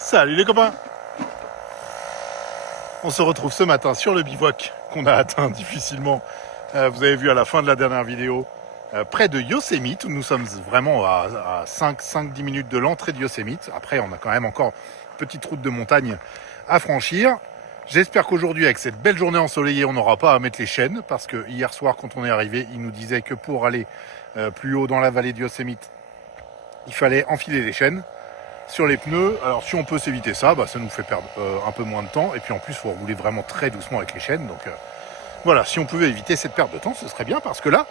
Salut les copains. On se retrouve ce matin sur le bivouac qu'on a atteint difficilement. Vous avez vu à la fin de la dernière vidéo, près de Yosemite, où nous sommes vraiment à 5-10 minutes de l'entrée de Yosemite. Après, on a quand même encore une petite route de montagne à franchir. J'espère qu'aujourd'hui, avec cette belle journée ensoleillée, on n'aura pas à mettre les chaînes, parce que hier soir, quand on est arrivé, il nous disait que pour aller plus haut dans la vallée de Yosemite, il fallait enfiler les chaînes sur les pneus. Alors si on peut s'éviter ça, ça nous fait perdre un peu moins de temps. Et puis en plus, il faut rouler vraiment très doucement avec les chaînes. Donc voilà, si on pouvait éviter cette perte de temps, ce serait bien, parce que là,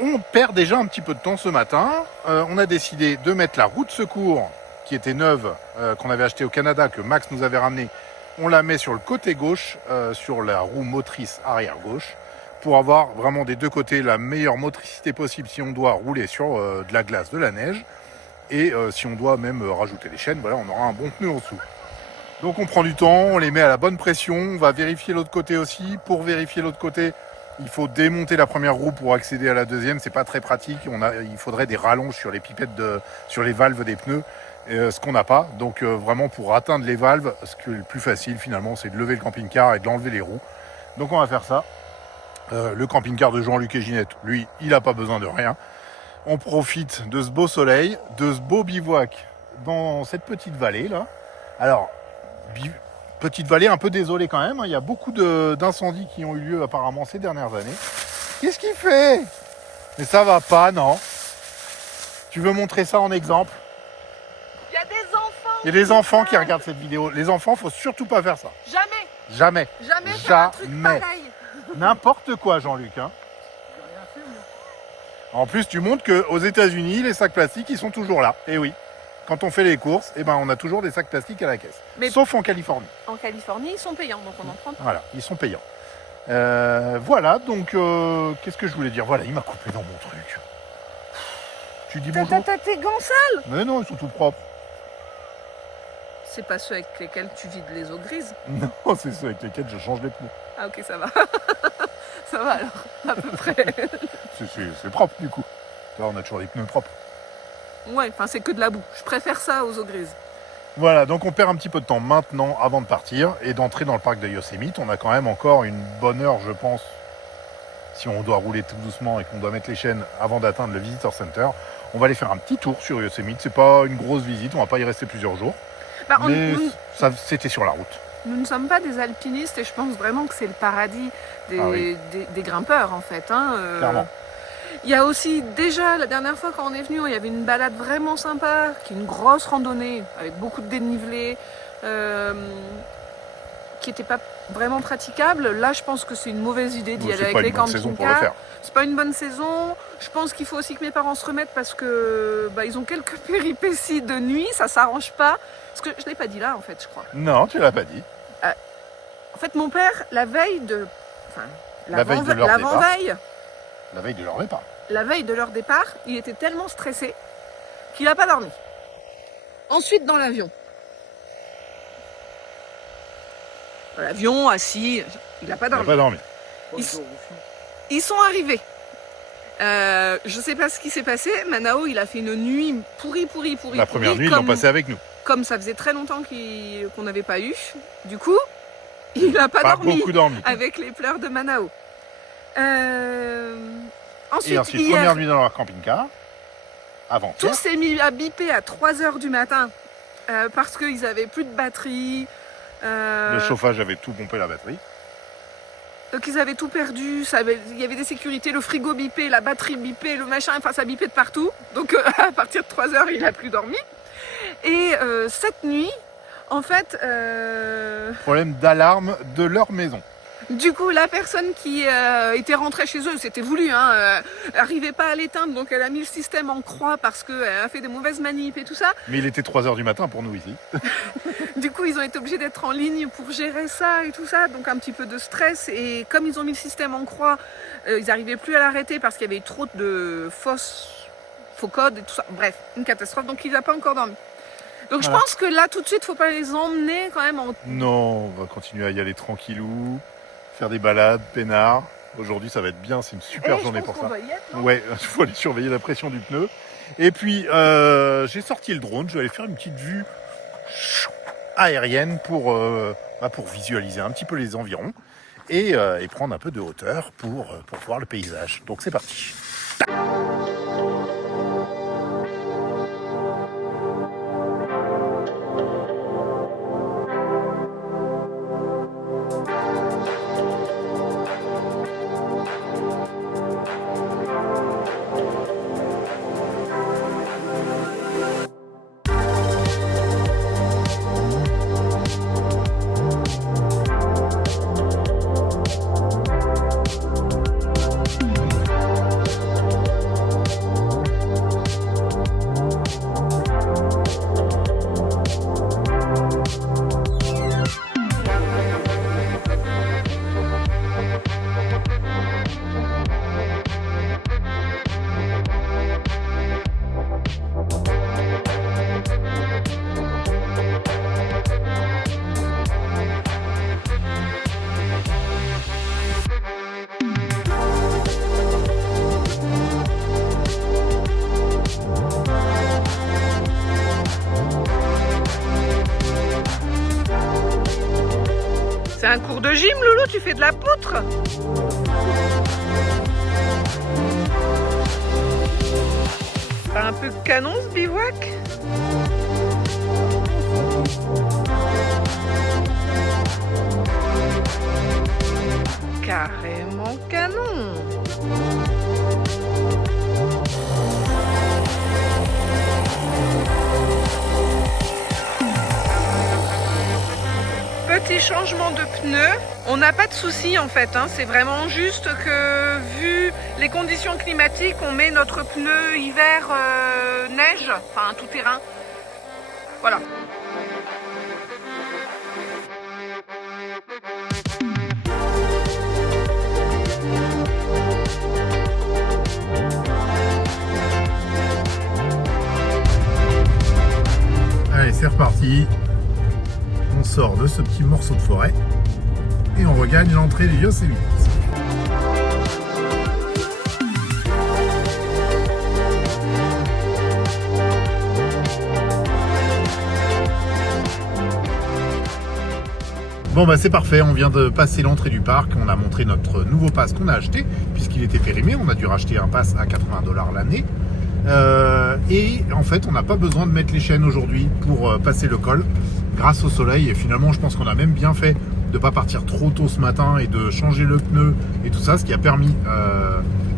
on perd déjà un petit peu de temps ce matin. On a décidé de mettre la roue de secours, qui était neuve, qu'on avait achetée au Canada, que Max nous avait ramenée. On la met sur le côté gauche, sur la roue motrice arrière gauche, pour avoir vraiment des deux côtés la meilleure motricité possible si on doit rouler sur de la glace, de la neige. Et si on doit même rajouter les chaînes, voilà, on aura un bon pneu en dessous. Donc on prend du temps, on les met à la bonne pression, on va vérifier l'autre côté aussi. Pour vérifier l'autre côté, il faut démonter la première roue pour accéder à la deuxième, c'est pas très pratique. Il faudrait des rallonges sur les pipettes, sur les valves des pneus, ce qu'on n'a pas. Donc vraiment pour atteindre les valves, ce qui est le plus facile finalement, c'est de lever le camping-car et de l'enlever les roues. Donc on va faire ça. Le camping-car de Jean-Luc et Ginette, lui, il n'a pas besoin de rien. On profite de ce beau soleil, de ce beau bivouac dans cette petite vallée là. Alors, petite vallée un peu désolée quand même, hein. Il y a beaucoup d'incendies qui ont eu lieu apparemment ces dernières années. Qu'est-ce qu'il fait? Mais ça va pas, non? Tu veux montrer ça en exemple? Il y a des enfants. Il y a des enfants qui regardent cette vidéo. Les enfants, faut surtout pas faire ça. Jamais. Jamais. Jamais faire un truc pareil. N'importe quoi, Jean-Luc, hein. En plus, tu montres qu'aux États-Unis, les sacs plastiques, ils sont toujours là. Et oui, quand on fait les courses, on a toujours des sacs plastiques à la caisse. Mais sauf en Californie. En Californie, ils sont payants, donc on en prend pas. Voilà, ils sont payants. Voilà, donc, qu'est-ce que je voulais dire? Voilà, il m'a coupé dans mon truc. Tu dis bonjour? T'as tes gants sales? Mais non, ils sont tout propres. C'est pas ceux avec lesquels tu vides les eaux grises? Non, c'est ceux avec lesquels je change les pneus. Ah ok, ça va. Ça va alors, à peu près. C'est propre du coup. Là, on a toujours les pneus propres. Ouais, enfin c'est que de la boue. Je préfère ça aux eaux grises. Voilà, donc on perd un petit peu de temps maintenant avant de partir et d'entrer dans le parc de Yosemite. On a quand même encore une bonne heure, je pense, si on doit rouler tout doucement et qu'on doit mettre les chaînes avant d'atteindre le Visitor Center. On va aller faire un petit tour sur Yosemite. C'est pas une grosse visite, on va pas y rester plusieurs jours. Mais c'était sur la route. Nous ne sommes pas des alpinistes et je pense vraiment que c'est le paradis des grimpeurs en fait. Clairement. Il y a aussi déjà, la dernière fois quand on est venu, il y avait une balade vraiment sympa, qui est une grosse randonnée avec beaucoup de dénivelé, qui n'était pas vraiment praticable. Là, je pense que c'est une mauvaise idée d'y aller avec les camping-cars. C'est pas une bonne saison. Je pense qu'il faut aussi que mes parents se remettent parce que ils ont quelques péripéties de nuit, ça s'arrange pas. Parce que je l'ai pas dit là en fait, je crois. Non, tu l'as pas dit. En fait, mon père, la veille de leur départ, il était tellement stressé qu'il n'a pas dormi. Ensuite, dans l'avion. L'avion, assis, il n'a pas dormi. Il n'a pas dormi. Ils sont arrivés. Je ne sais pas ce qui s'est passé. Manao, il a fait une nuit pourrie. La première nuit, ils l'ont passé avec nous. Comme ça faisait très longtemps qu'on n'avait pas eu. Du coup, il n'a pas beaucoup dormi. Avec les pleurs de Manao. Ensuite, première nuit dans leur camping-car. Avant. Tout s'est mis à biper à 3h du matin parce qu'ils n'avaient plus de batterie. Le chauffage avait tout pompé la batterie. Donc ils avaient tout perdu, il y avait des sécurités, le frigo bipait, la batterie bipait, le machin, enfin ça bipait de partout. Donc à partir de 3h, il n'a plus dormi. Et cette nuit, en fait... Problème d'alarme de leur maison. Du coup, la personne qui était rentrée chez eux, c'était voulu, n'arrivait pas à l'éteindre, donc elle a mis le système en croix parce qu'elle a fait des mauvaises manips et tout ça. Mais il était 3h du matin pour nous ici. Du coup, ils ont été obligés d'être en ligne pour gérer ça et tout ça, donc un petit peu de stress. Et comme ils ont mis le système en croix, ils n'arrivaient plus à l'arrêter parce qu'il y avait eu trop de faux codes et tout ça. Bref, une catastrophe, donc il n'a pas encore dormi. Donc voilà. Je pense que là, tout de suite, il ne faut pas les emmener quand même en... Non, on va continuer à y aller tranquillou, faire des balades, peinard. Aujourd'hui, ça va être bien, c'est une super journée pour ça. Ouais, il faut aller surveiller la pression du pneu. Et puis, j'ai sorti le drone, je vais aller faire une petite vue aérienne pour visualiser un petit peu les environs et prendre un peu de hauteur pour voir le paysage. Donc c'est parti. C'est un cours de gym, Loulou, tu fais de la poutre? Pas un peu canon ce bivouac? Carrément canon! Petit changement de pneus, on n'a pas de souci en fait, hein. C'est vraiment juste que vu les conditions climatiques, on met notre pneu hiver neige, enfin tout terrain. Voilà. Allez, c'est reparti. On sort de ce petit morceau de forêt et on regagne l'entrée du Yosemite. Bon bah c'est parfait, on vient de passer l'entrée du parc, on a montré notre nouveau pass qu'on a acheté puisqu'il était périmé, on a dû racheter un pass à 80 $ l'année. Et en fait on n'a pas besoin de mettre les chaînes aujourd'hui pour passer le col grâce au soleil, et finalement je pense qu'on a même bien fait de ne pas partir trop tôt ce matin et de changer le pneu et tout ça, ce qui a permis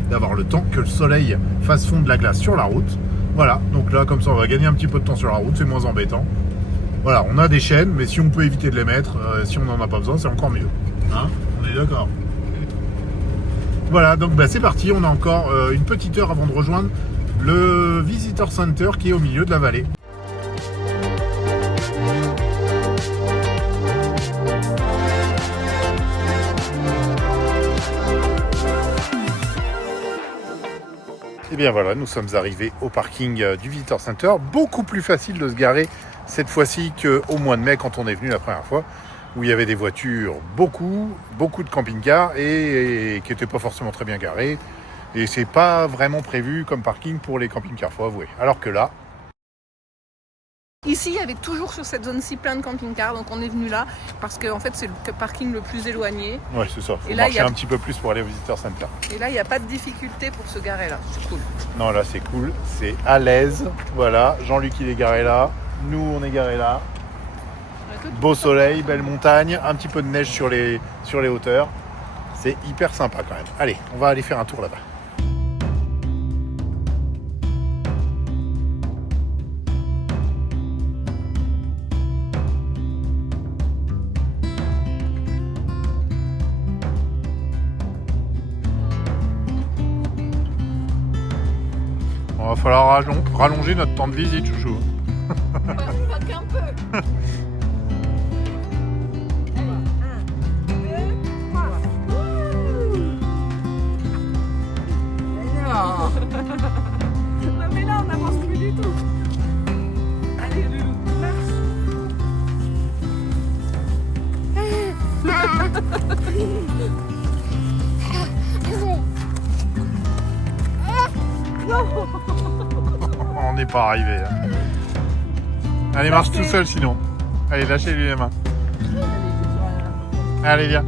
d'avoir le temps que le soleil fasse fondre la glace sur la route. Voilà, donc là comme ça on va gagner un petit peu de temps sur la route, c'est moins embêtant. Voilà, on a des chaînes, mais si on peut éviter de les mettre, si on n'en a pas besoin, c'est encore mieux. Hein, on est d'accord. Voilà, donc bah, c'est parti, on a encore une petite heure avant de rejoindre le Visitor Center qui est au milieu de la vallée. Et bien voilà, nous sommes arrivés au parking du Visitor Center. Beaucoup plus facile de se garer cette fois-ci qu'au mois de mai quand on est venu la première fois, où il y avait des voitures, beaucoup de camping-cars et qui n'étaient pas forcément très bien garés. Et c'est pas vraiment prévu comme parking pour les camping-cars, faut avouer. Alors que là... Ici, il y avait toujours sur cette zone-ci plein de camping-cars, donc on est venu là parce que en fait c'est le parking le plus éloigné. Ouais, c'est ça. Faut et là, marcher un petit peu plus pour aller au Visitor Center. Et là, il n'y a pas de difficulté pour se garer là. C'est cool. Non, là c'est cool, c'est à l'aise. Voilà, Jean-Luc il est garé là, nous on est garé là. Beau soleil, belle montagne, un petit peu de neige sur les hauteurs. C'est hyper sympa quand même. Allez, on va aller faire un tour là-bas. Il va falloir rallonger notre temps de visite, chouchou. Pas qu'un peu. Non mais là on n'avance plus du tout. Allez Loulou, On n'est pas arrivé. Hein. Allez, marche tout seul sinon. Allez, lâchez-lui les mains. Allez, viens.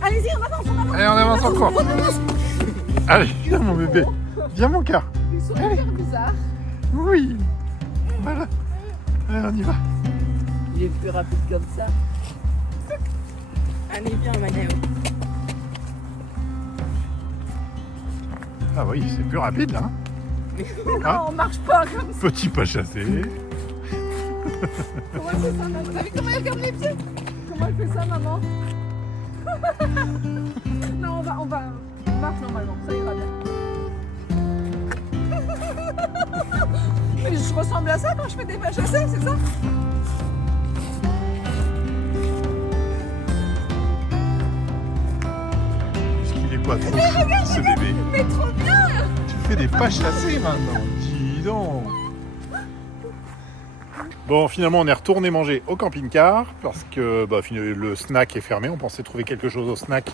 Allez-y, on avance, on avance. Allez, on avance encore. Allez, viens mon bébé. Viens mon cœur. Ils sont hyper bizarres. Oui. Voilà. Allez, on y va. Il est plus rapide comme ça. Allez, viens, Manéo. Ah oui, c'est plus rapide là. Non, Ah. on marche pas comme ça. Petit pas chassé. Comment elle fait ça, maman? Vous avez vu comment elle garde les pieds? Comment elle fait ça, maman? Non, on marche normalement, ça ira bien. Mais je ressemble à ça quand je fais des pas chassés, c'est ça? Il est pas trop chou, ce bébé. Mais trop bien! Tu fais des pas chassés maintenant. Dis donc. Bon, finalement, on est retourné manger au camping-car parce que le snack est fermé. On pensait trouver quelque chose au snack.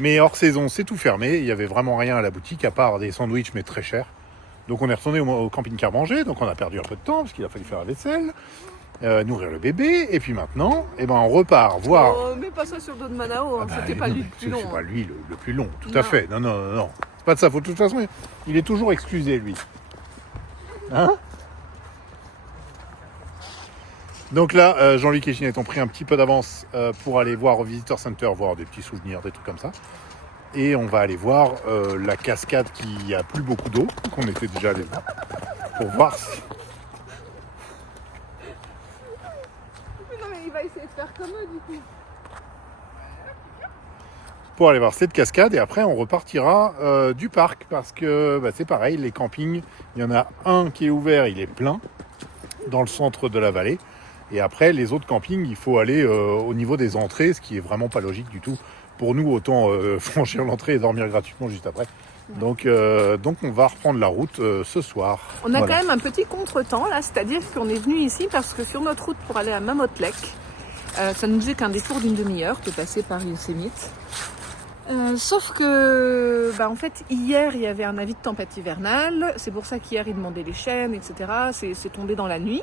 Mais hors saison, c'est tout fermé. Il n'y avait vraiment rien à la boutique à part des sandwichs, mais très chers. Donc on est retourné au camping-car manger. Donc on a perdu un peu de temps parce qu'il a fallu faire la vaisselle, nourrir le bébé. Et puis maintenant, on repart voir... Oh, mets pas ça sur le dos de Manao, hein. C'était pas non, lui mais le plus long. C'est pas Hein. lui le plus long, tout Non. à fait. Non. C'est pas de sa faute. De toute façon, il est toujours excusé, lui. Hein? Donc là, Jean-Luc et Ginette ont pris un petit peu d'avance pour aller voir au Visitor Center, voir des petits souvenirs, des trucs comme ça. Et on va aller voir la cascade qui a plus beaucoup d'eau, qu'on était déjà allé voir, pour voir si... Mais non, mais il va essayer de faire comme eux, du coup. Pour aller voir cette cascade et après on repartira du parc parce que c'est pareil, les campings, il y en a un qui est ouvert, il est plein dans le centre de la vallée. Et après, les autres campings, il faut aller au niveau des entrées, ce qui est vraiment pas logique du tout. Pour nous, autant franchir l'entrée et dormir gratuitement juste après. Donc on va reprendre la route ce soir. On a Voilà. quand même un petit contretemps là, c'est-à-dire qu'on est venu ici parce que sur notre route pour aller à Mammoth Lake, ça nous faisait qu'un détour d'une demi-heure de passer par Yosemite. Sauf que, en fait, hier il y avait un avis de tempête hivernale. C'est pour ça qu'hier ils demandaient les chaînes, etc. C'est tombé dans la nuit.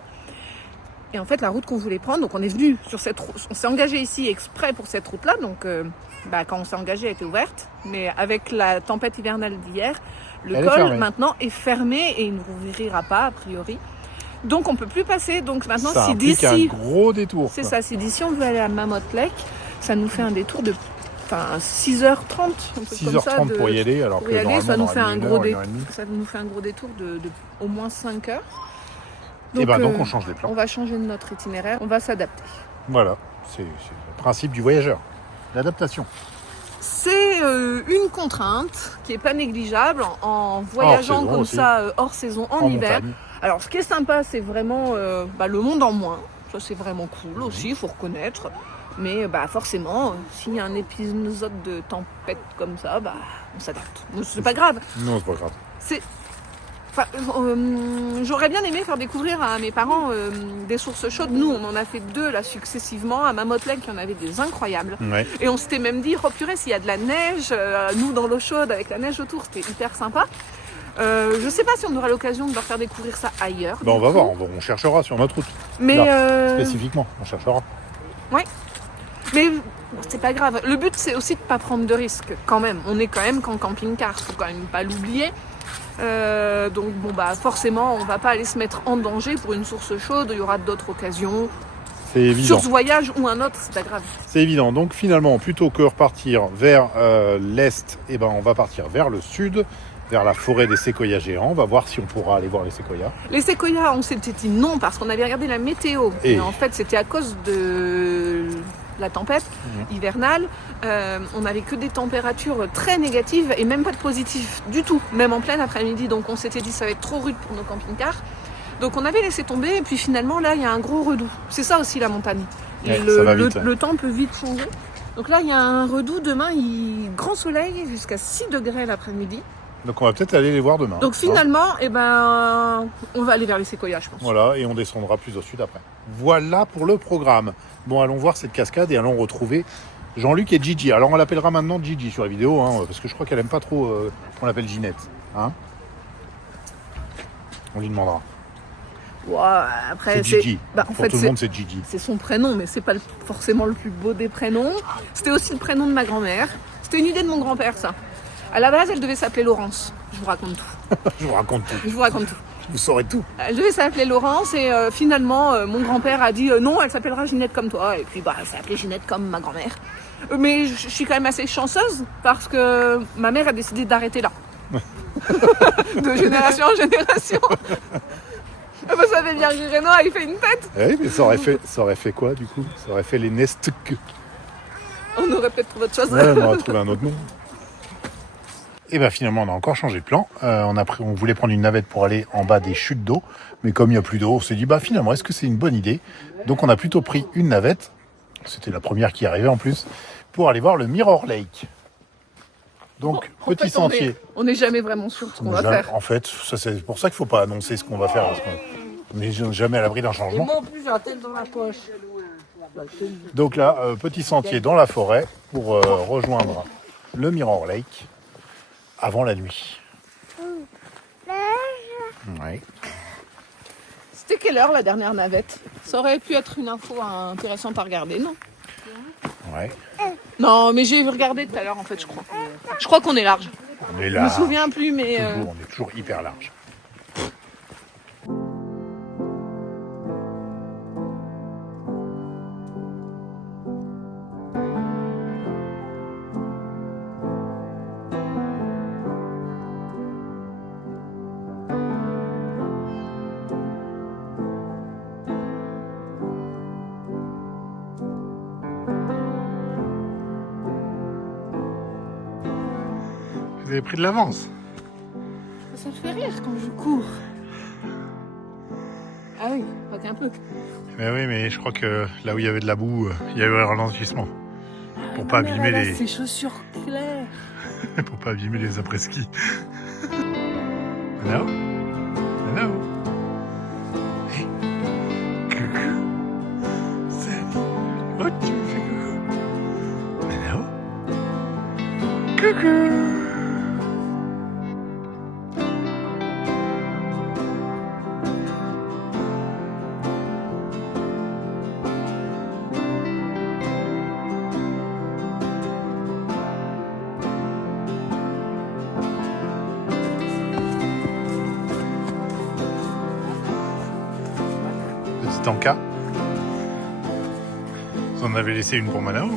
Et en fait, la route qu'on voulait prendre, donc on est venu sur cette route, on s'est engagé ici exprès pour cette route-là. Donc, quand on s'est engagé, elle était ouverte, mais avec la tempête hivernale d'hier, le Elle est col fermée. maintenant est fermé et il ne rouvrira pas a priori. Donc, on peut plus passer. Donc maintenant, Ça si implique un d'ici, gros détour. c'est quoi. ça, si d'ici on veut aller à Mammoth Lake, ça nous fait un détour de 6h30, un peu comme ça, 6h30 pour y aller, alors pour que y aller, ça normalement, nous fait on aurait un mis gros une heure et demie. ça nous fait un gros détour de au moins 5 heures. Et donc on change les plans. On va changer de notre itinéraire, on va s'adapter. Voilà, c'est le principe du voyageur. L'adaptation. C'est une contrainte qui est pas négligeable en voyageant saison comme aussi. ça hors saison en hiver. montagne. Alors ce qui est sympa, c'est vraiment le monde en moins. Ça c'est vraiment cool aussi, il faut reconnaître. Mais forcément, s'il y a un épisode de tempête comme ça, on s'adapte. C'est pas grave. Non, c'est pas grave. J'aurais bien aimé faire découvrir à mes parents des sources chaudes. Nous, on en a fait 2 là successivement. À Mammoth Lake, il y en avait des incroyables. Ouais. Et on s'était même dit, oh purée, s'il y a de la neige, nous dans l'eau chaude avec la neige autour, c'était hyper sympa. Je sais pas si on aura l'occasion de leur faire découvrir ça ailleurs. On du va coup. voir, on cherchera sur notre route. Mais, Spécifiquement, on cherchera. mais c'est pas grave. Le but, c'est aussi de pas prendre de risques quand même. On est quand même qu'en camping-car, faut quand même pas l'oublier. Donc forcément, on va pas aller se mettre en danger pour une source chaude. Il y aura d'autres occasions. C'est évident. Sur ce voyage ou un autre, c'est pas grave. C'est évident. Donc finalement, plutôt que repartir vers l'est, on va partir vers le sud, vers la forêt des séquoias géants. On va voir si on pourra aller voir les séquoias. Les séquoias, on s'était dit non parce qu'on avait regardé la météo. Et Et en fait, c'était à cause de la tempête hivernale. On n'avait que des températures très négatives et même pas de positif du tout, même en plein après-midi. Donc on s'était dit ça va être trop rude pour nos camping-cars. Donc on avait laissé tomber et puis finalement là il y a un gros redout. C'est ça aussi la montagne. Ouais, ça va vite. Le temps peut vite changer. Donc là il y a un redout demain, grand soleil jusqu'à 6 degrés l'après-midi. Donc on va peut-être aller les voir demain. Donc finalement, on va aller vers les séquoias, je pense. Voilà, et on descendra plus au sud après. Voilà pour le programme. Bon, allons voir cette cascade et allons retrouver Jean-Luc et Gigi. Alors on l'appellera maintenant Gigi sur la vidéo, parce que je crois qu'elle aime pas trop qu'on l'appelle Ginette. On lui demandera. Ouais, après, C'est Gigi. en Pour fait, tout le monde, c'est Gigi. c'est son prénom, mais c'est pas forcément le plus beau des prénoms. C'était aussi le prénom de ma grand-mère. C'était une idée de mon grand-père, ça. À la base, elle devait s'appeler Laurence. Je vous raconte tout. Je vous raconte tout. Je vous raconte tout. Vous saurez tout. Elle devait s'appeler Laurence et finalement, mon grand-père a dit non, elle s'appellera Ginette comme toi. Et puis, elle s'est appelée Ginette comme ma grand-mère. Mais je suis quand même assez chanceuse parce que ma mère a décidé d'arrêter là. De génération en génération. Vous savez bien que Renoir, il fait une tête. Oui, mais ça aurait fait quoi du coup? Ça aurait fait les Nestk. On aurait peut-être trouvé autre chose. Ouais, on aurait trouvé un autre nom. Et bien finalement, on a encore changé de plan. On voulait prendre une navette pour aller en bas des chutes d'eau. Mais comme il n'y a plus d'eau, on s'est dit, finalement, est-ce que c'est une bonne idée? Donc on a plutôt pris une navette. C'était la première qui arrivait en plus. Pour aller voir le Mirror Lake. Donc, En petit fait, sentier. On n'est jamais vraiment sûr de ce qu'on va faire. En fait, c'est pour ça qu'il ne faut pas annoncer ce qu'on va faire. Parce qu'on n'est jamais à l'abri d'un Et changement. moi en plus, j'ai un tel dans la poche. Donc là, petit sentier dans la forêt pour rejoindre le Mirror Lake avant la nuit. Ouais. C'était quelle heure la dernière navette? Ça aurait pu être une info intéressante à regarder, non? Ouais. Non, mais j'ai regardé tout à l'heure en fait, je crois. Je crois qu'on est large. On est Je là. me souviens plus, mais... On est toujours hyper large. Vous avez pris de l'avance. Ça me fait rire quand je cours. Ah oui, pas qu'un peu. Mais oui, mais je crois que là où il y avait de la boue, il y a eu un ralentissement. Pour pas abîmer les... Ces chaussures claires. pour pas abîmer les après-ski. Hello? Hello? Hey. Coucou. Salut. Oh, tu me fais coucou. Hello? Coucou. Petit encas. Vous en avez laissé une pour Manao?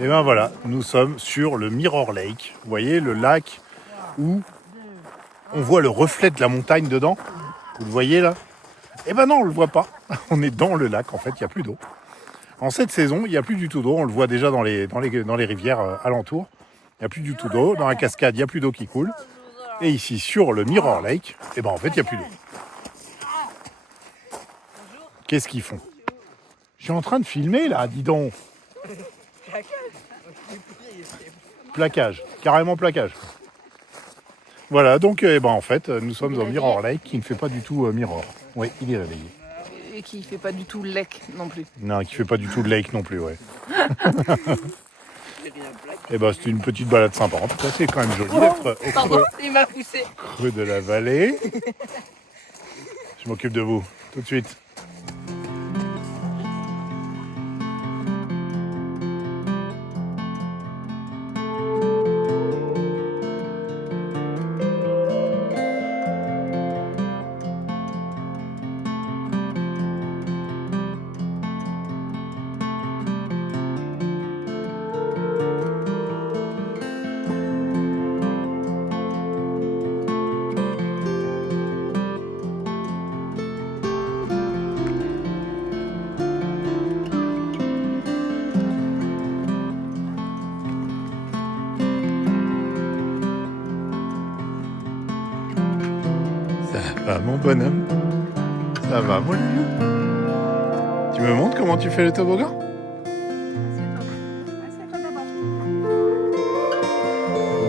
Et ben voilà, nous sommes sur le Mirror Lake. Vous voyez le lac où on voit le reflet de la montagne dedans. Vous le voyez là? Eh ben non, on le voit pas. On est dans le lac en fait, il n'y a plus d'eau. En cette saison, il n'y a plus du tout d'eau. On le voit déjà dans les rivières alentours. Il n'y a plus du tout d'eau. Dans la cascade, il n'y a plus d'eau qui coule. Et ici, sur le Mirror Lake, eh ben en fait, il n'y a plus d'eau. Qu'est-ce qu'ils font? Je suis en train de filmer là, dis donc. Plaquage, carrément plaquage. Voilà, donc en fait, nous sommes au Mirror Lake qui ne fait pas du tout mirror. Oui, il est réveillé. Et qui fait pas du tout lake non plus. Non, qui fait pas du tout de lake non plus, ouais. Et ben c'est une petite balade sympa. En tout cas, c'est quand même joli d'être au Pardon, creux, il m'a poussé. creux de la vallée. Je m'occupe de vous, tout de suite. bonhomme. Ça va, mon lieu? Tu me montres comment tu fais le toboggan? Assieds-toi d'abord.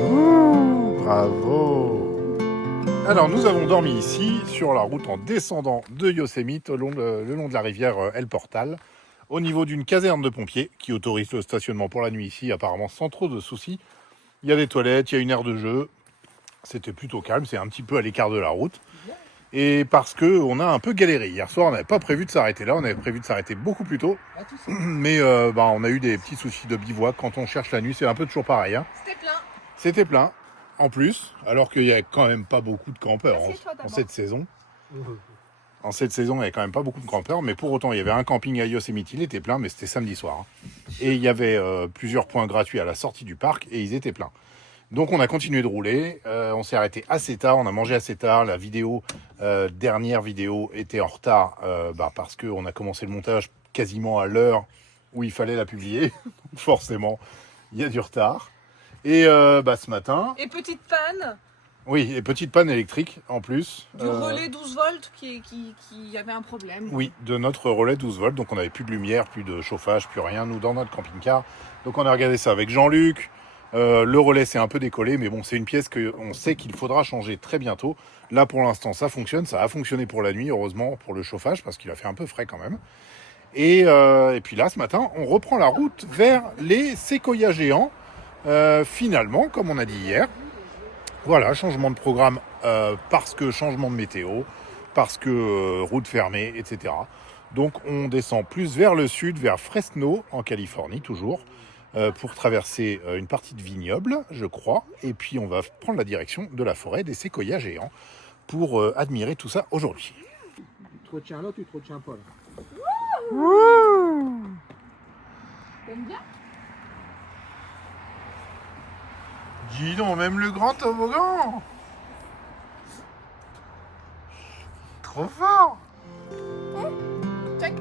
Ouh, bravo. Alors, nous avons dormi ici, sur la route en descendant de Yosemite, le long de la rivière El Portal, au niveau d'une caserne de pompiers qui autorise le stationnement pour la nuit ici, apparemment sans trop de soucis. Il y a des toilettes, il y a une aire de jeu. C'était plutôt calme, c'est un petit peu à l'écart de la route. Et parce qu'on a un peu galéré. Hier soir, on n'avait pas prévu de s'arrêter là, on avait prévu de s'arrêter beaucoup plus tôt. Mais on a eu des petits soucis de bivouac. Quand on cherche la nuit, c'est un peu toujours pareil. Hein. C'était plein. C'était plein, en plus, alors qu'il n'y a quand même pas beaucoup de campeurs en cette saison. En cette saison, il n'y avait quand même pas beaucoup de campeurs, mais pour autant, il y avait un camping à Yosemite, il était plein, mais c'était samedi soir. Hein. Et il y avait plusieurs points gratuits à la sortie du parc, et ils étaient pleins. Donc on a continué de rouler, on s'est arrêté assez tard, on a mangé assez tard, la dernière vidéo était en retard parce qu'on a commencé le montage quasiment à l'heure où il fallait la publier, forcément il y a du retard. Et ce matin... Et petite panne Oui, et petite panne électrique en plus. du relais 12 volts qui avait un problème. Oui, de notre relais 12 volts, donc on n'avait plus de lumière, plus de chauffage, plus rien, nous dans notre camping-car. Donc on a regardé ça avec Jean-Luc. Le relais s'est un peu décollé, mais bon, c'est une pièce qu'on sait qu'il faudra changer très bientôt. Là, pour l'instant, ça fonctionne. Ça a fonctionné pour la nuit, heureusement, pour le chauffage, parce qu'il a fait un peu frais quand même. Et puis là, ce matin, on reprend la route vers les séquoias géants. Finalement, comme on a dit hier. Voilà, changement de programme parce que changement de météo, parce que route fermée, etc. Donc, on descend plus vers le sud, vers Fresno, en Californie, toujours. Pour traverser une partie de vignoble, je crois, et puis on va prendre la direction de la forêt des séquoias géants pour admirer tout ça aujourd'hui. Tu te retiens là, tu te retiens pas là. T'aimes bien? Dis donc, même le grand toboggan! Trop fort! Check.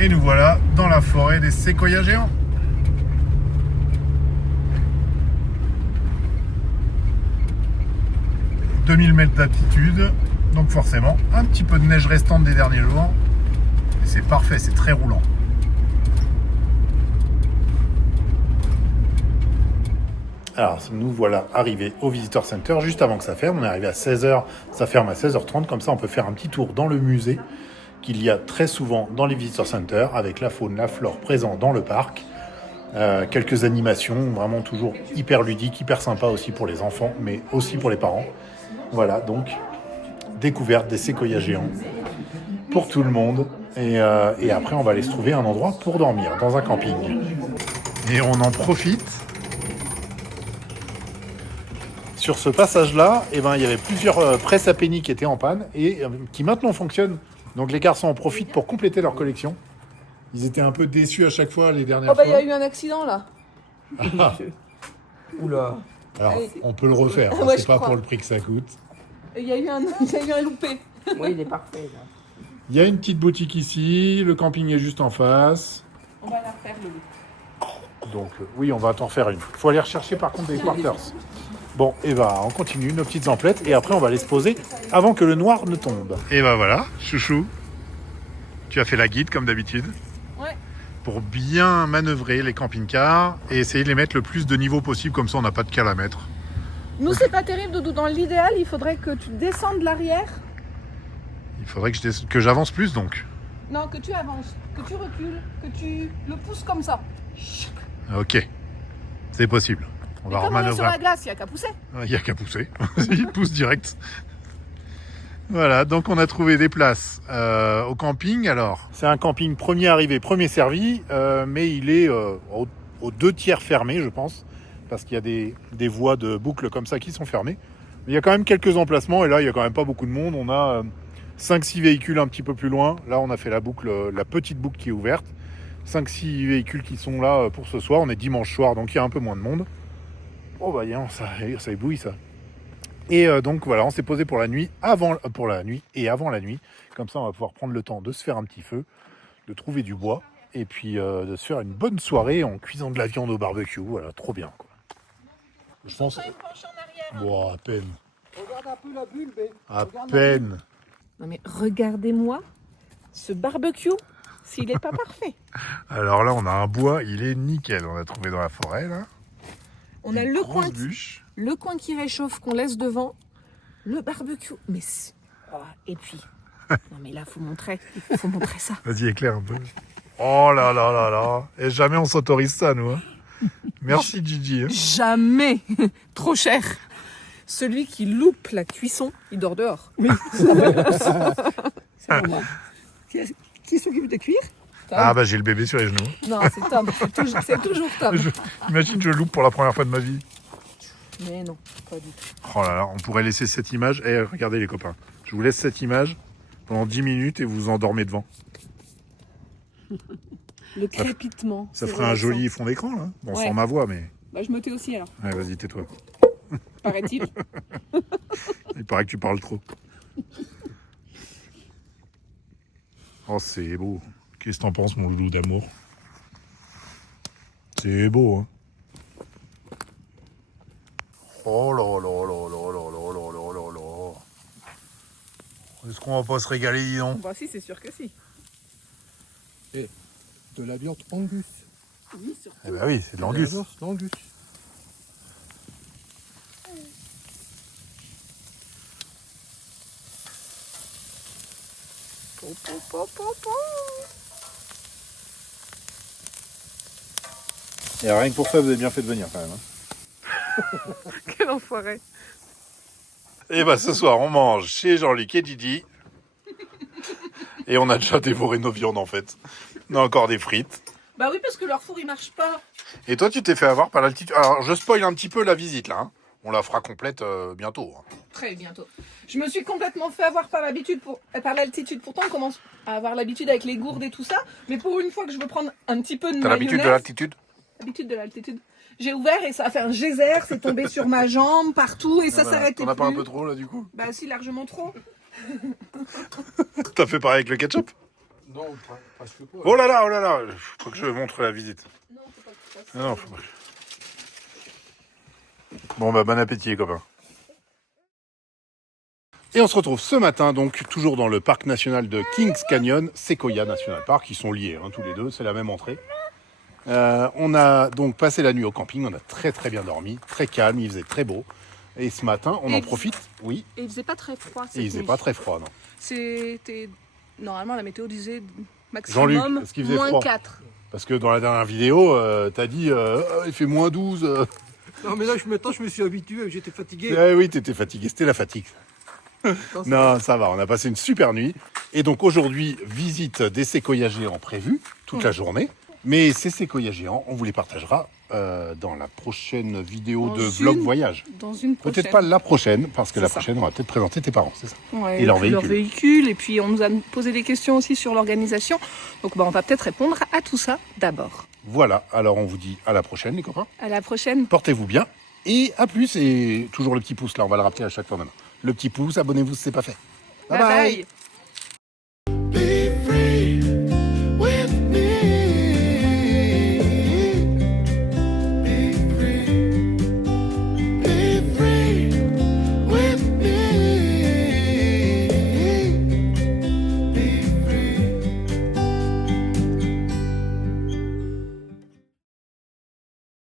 Et nous voilà dans la forêt des séquoias géants. « 2000 mètres d'altitude, donc forcément un petit peu de neige restante des derniers jours. Et c'est parfait, c'est très roulant. Alors nous voilà arrivés au Visitor Center juste avant que ça ferme. On est arrivé à 16h, ça ferme à 16h30. Comme ça on peut faire un petit tour dans le musée qu'il y a très souvent dans les Visitor Center, avec la faune, la flore présents dans le parc. Quelques animations, vraiment toujours hyper ludiques, hyper sympa aussi pour les enfants, mais aussi pour les parents. Voilà, donc, découverte des séquoias géants pour tout le monde. Et après, on va aller se trouver un endroit pour dormir, dans un camping. Et on en profite. Sur ce passage-là, il y avait plusieurs presses à penny qui étaient en panne et qui maintenant fonctionnent. Donc les garçons en profitent pour compléter leur collection. Ils étaient un peu déçus à chaque fois les dernières fois. Il y a eu un accident là. Oula. Alors, Allez. on peut le refaire. Ouais, C'est je pas crois. pour le prix que ça coûte. Il y a eu un loupé. Oui, il est parfait là. Il y a une petite boutique ici. Le camping est juste en face. On va la refaire, Louis. Donc oui, on va t'en faire une. Il faut aller rechercher par contre des quarters. Bon, et on continue nos petites emplettes et après on va les se poser avant que le noir ne tombe. Et voilà, chouchou. Tu as fait la guide comme d'habitude. Ouais. Pour bien manœuvrer les camping-cars et essayer de les mettre le plus de niveau possible, comme ça on n'a pas de cale à mettre. Nous, c'est pas terrible, Doudou. Dans l'idéal, il faudrait que tu descendes l'arrière. Il faudrait que j'avance plus donc. Non, que tu avances, que tu recules, que tu le pousses comme ça. Ok, c'est possible. On Mais va comme on est sur remanœuvrer. la glace, il n'y a qu'à pousser. Il n'y a qu'à pousser. Il pousse direct. Voilà, donc on a trouvé des places au camping. Alors, c'est un camping premier arrivé, premier servi, mais il est aux 2 tiers fermé, je pense, parce qu'il y a des voies de boucle comme ça qui sont fermées. Mais il y a quand même quelques emplacements, et là, il n'y a quand même pas beaucoup de monde. On a 5-6 véhicules un petit peu plus loin. Là, on a fait la boucle, la petite boucle qui est ouverte. 5-6 véhicules qui sont là pour ce soir. On est dimanche soir, donc il y a un peu moins de monde. Oh bah, ça éblouit, ça. Et donc voilà, on s'est posé pour la nuit et avant la nuit. Comme ça, on va pouvoir prendre le temps de se faire un petit feu, de trouver du bois, et puis de se faire une bonne soirée en cuisant de la viande au barbecue. Voilà, trop bien, quoi. Je pense... Quand il me penche en arrière. Bon, à peine. Regarde un peu la bulle, mais. À Regarde la bulle. peine. Non mais regardez-moi ce barbecue, s'il n'est pas parfait. Alors là, on a un bois, il est nickel. On a trouvé dans la forêt, là. On a Une le grosse coin, bûche. le coin qui réchauffe qu'on laisse devant, le barbecue. Mais oh, et puis, non mais là, faut montrer ça. Vas-y, éclaire un peu. Oh là là là là. Et jamais on s'autorise ça, nous. Hein. Merci, Gigi. Hein. Jamais trop cher. Celui qui loupe la cuisson, il dort dehors. Oui. C'est moi. Qui s'occupe de cuire? Ah bah j'ai le bébé sur les genoux. Non, c'est Tom. C'est toujours Tom. Imagine, je loupe pour la première fois de ma vie. Mais non, pas du tout. Oh là là, on pourrait laisser cette image. Eh, regardez les copains. Je vous laisse cette image pendant 10 minutes et vous vous endormez devant. Le crépitement. Ça c'est ferait un relaxant. joli fond d'écran, là. Bon, Ouais. sans ma voix, mais... Bah, je me tais aussi alors, Ouais, vas-y, tais-toi. paraît-il. Il paraît que tu parles trop. Oh, c'est beau. Qu'est-ce que t'en penses, mon loulou d'amour? C'est beau, hein? Oh là là là là là là là là là là. Est-ce qu'on va pas se régaler, dis donc? Bah si, c'est sûr que si. De la viande Angus. Oui, surtout. Eh ben oui, c'est de l'angus. L'Angus. Et rien que pour ça, vous avez bien fait de venir, quand même. Hein. Quel enfoiré. Et bah ce soir, on mange chez Jean-Luc et Didi. Et on a déjà dévoré nos viandes, en fait. On a encore des frites. Bah oui, parce que leur four, il marche pas. Et toi, tu t'es fait avoir par l'altitude. Alors, je spoil un petit peu la visite, là. Hein. On la fera complète bientôt. Hein. Très bientôt. Je me suis complètement fait avoir par l'altitude. Pourtant, on commence à avoir l'habitude avec les gourdes et tout ça. Mais pour une fois que je veux prendre un petit peu de T'as l'habitude de mayonnaise... l'altitude? L'habitude de l'altitude. J'ai ouvert et ça a fait un geyser, c'est tombé sur ma jambe, partout, et ça s'arrêtait T'en as plus. pas un peu trop, là, du coup? Bah si, largement trop. T'as fait pareil avec le ketchup? Non, presque pas. Oh là là, oh là là. Faut que je montre la visite. Non, faut pas que tu fasses ça. Non, non, faut pas. Bon, bah, bon appétit, les copains. Et on se retrouve ce matin, donc, toujours dans le parc national de Kings Canyon, Sequoia National Park. Ils sont liés, hein, tous les deux, c'est la même entrée. On a donc passé la nuit au camping, on a très très bien dormi, très calme, il faisait très beau. Et ce matin, on en profite, oui, Et il faisait pas très froid cette et il faisait nuit. pas très froid, non. C'était... Normalement, la météo disait Jean-Luc, maximum est-ce qu'il faisait moins froid 4. Parce que dans la dernière vidéo, t'as dit, il fait moins 12. Non, mais là, maintenant, je me suis habitué, j'étais fatigué. Eh oui, t'étais fatigué, c'était la fatigue. Non, ça va, on a passé une super nuit. Et donc aujourd'hui, visite des séquoias géants prévus toute la journée. Mais ces séquoias géants, on vous les partagera dans la prochaine vidéo Dans de vlog une voyage. Dans une prochaine. Peut-être pas la prochaine, parce que la ça. prochaine, on va peut-être présenter tes parents, c'est ça? Ouais, Et leur puis leur véhicule. véhicule. Et puis on nous a posé des questions aussi sur l'organisation. Donc bah, on va peut-être répondre à tout ça d'abord. Voilà, alors on vous dit à la prochaine, les copains. À la prochaine. Portez-vous bien. Et à plus, et toujours le petit pouce, là, on va le rappeler à chaque fois maintenant. Le petit pouce, abonnez-vous si c'est pas fait. Bye bye.